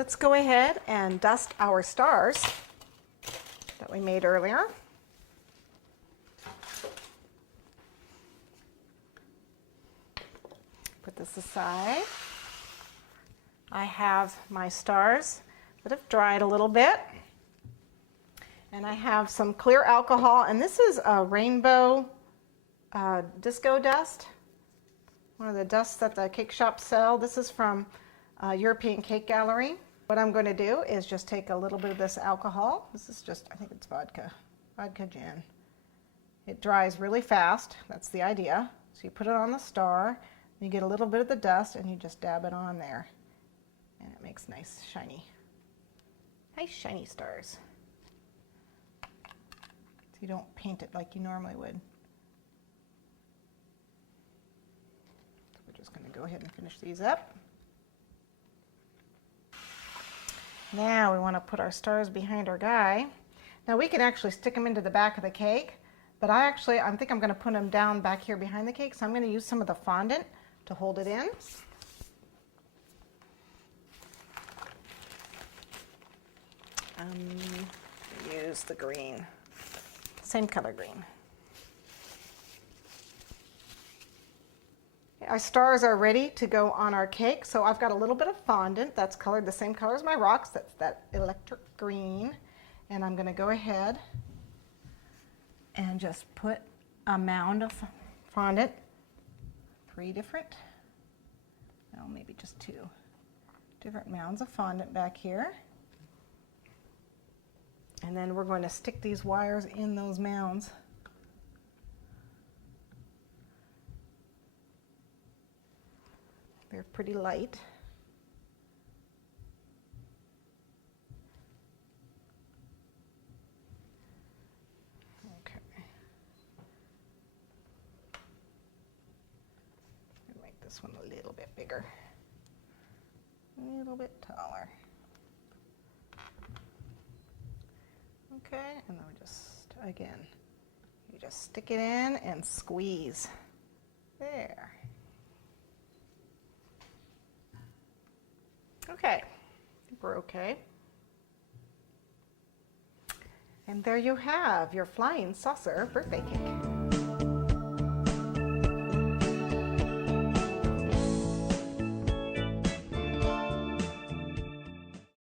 let's go ahead and dust our stars that we made earlier. Put this aside. I have my stars that have dried a little bit. And I have some clear alcohol, and this is a rainbow disco dust, one of the dusts that the cake shops sell. This is from European Cake Gallery. What I'm going to do is just take a little bit of this alcohol. This is just, I think it's vodka gin. It dries really fast, that's the idea. So you put it on the star, you get a little bit of the dust, and you just dab it on there. And it makes nice shiny stars. So you don't paint it like you normally would. So we're just going to go ahead and finish these up. Now we want to put our stars behind our guy. Now we can actually stick them into the back of the cake, but I think I'm going to put them down back here behind the cake, so I'm going to use some of the fondant to hold it in. Use the green, same color green. Our stars are ready to go on our cake, so I've got a little bit of fondant that's colored the same color as my rocks. That's that electric green, and I'm going to go ahead and just put a mound of fondant, 3 different, no, maybe just 2 different mounds of fondant back here. And then we're going to stick these wires in those mounds. They're pretty light. Okay. I'll make this one a little bit bigger, a little bit taller. Okay, and then we just, again, you just stick it in and squeeze. There. Okay, I think we're okay. And there you have your flying saucer birthday cake.